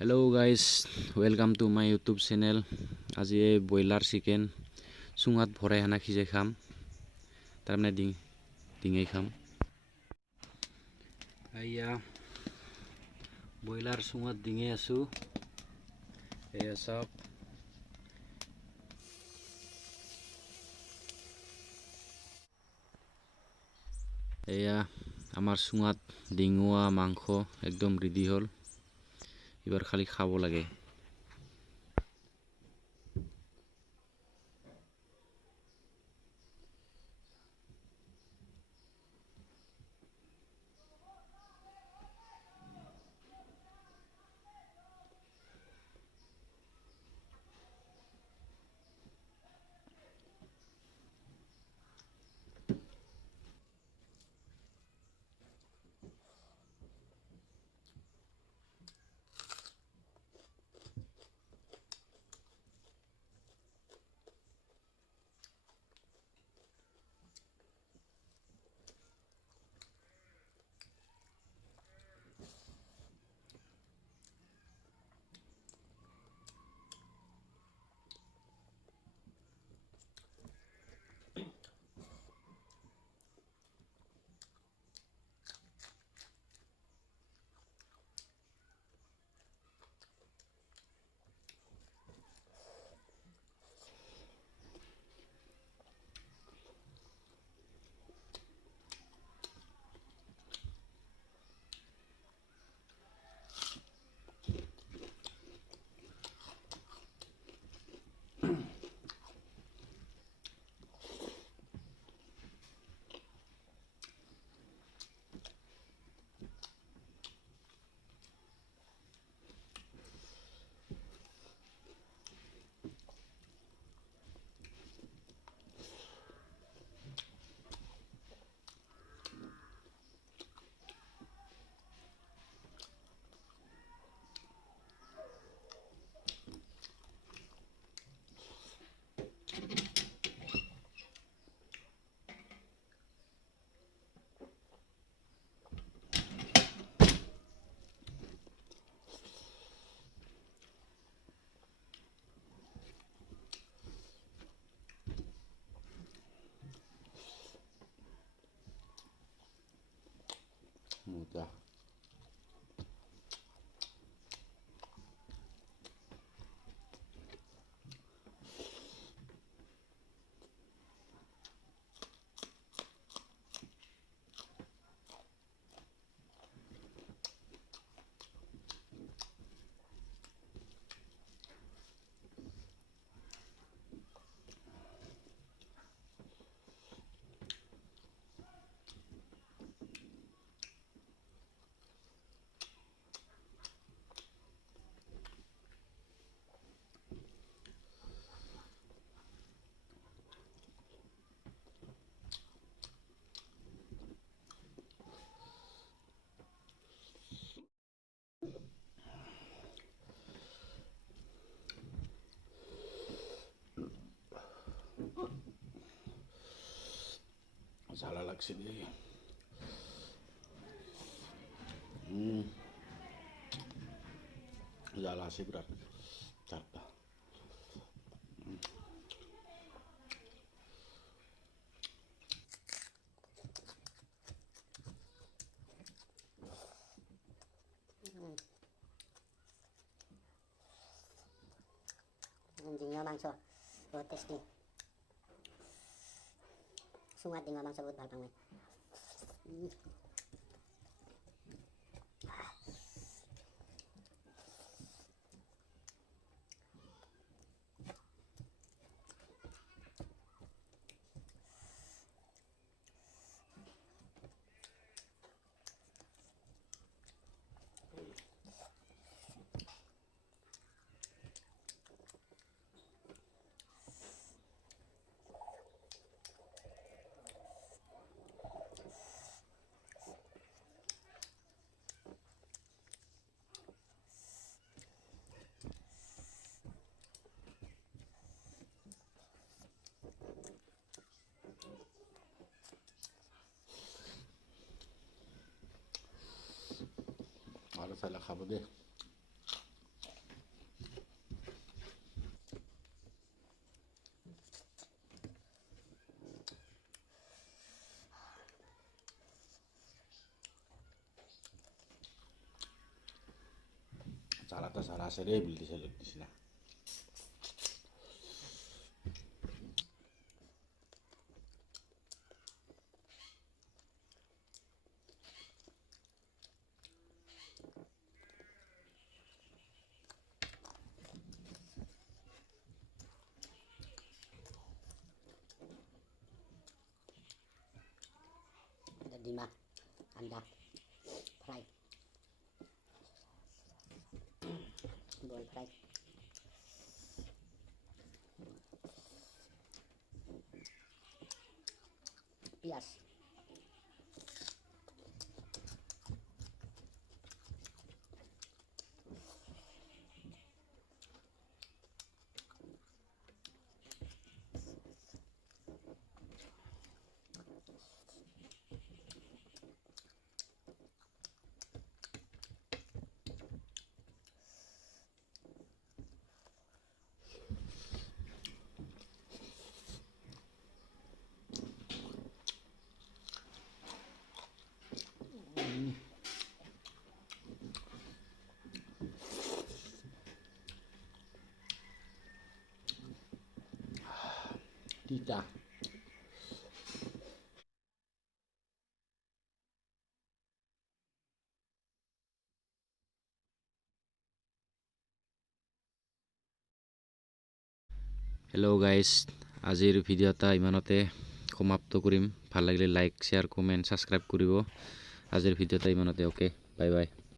Hello guys, welcome to my YouTube channel. आज ये बॉयलार chicken सुंगात भराय हाना खिजाय खाम तारमाने दिङै खाम आइया बॉयलार सुंगात दिङै आसु एया सब एया आमार सुंगात डिङुआ मांस एकदम रेडी हल एबार खाली खाबो लागे। Mudah. Salah lagi dia. Salah sih berat. Capek. Dingo mangso, oh tasty. Sungat dingo mangso buat balpang nih. Harus salah kamu deh. জালাটা জালা আছে ৰে বিলটি চাইলত নিচিনা Ada Dima, anda, fry, boil fry, pias, Tita. Hello guys, আজিৰ video' এটা ইমানতে সমাপ্ত কৰিম। ভাল লাগিলে লাইক, শ্বেয়াৰ, কমেণ্ট, ছাবস্ক্ৰাইব কৰিব। আজিৰ ভিডিঅ'টা ইমানতে। Okay, bye bye.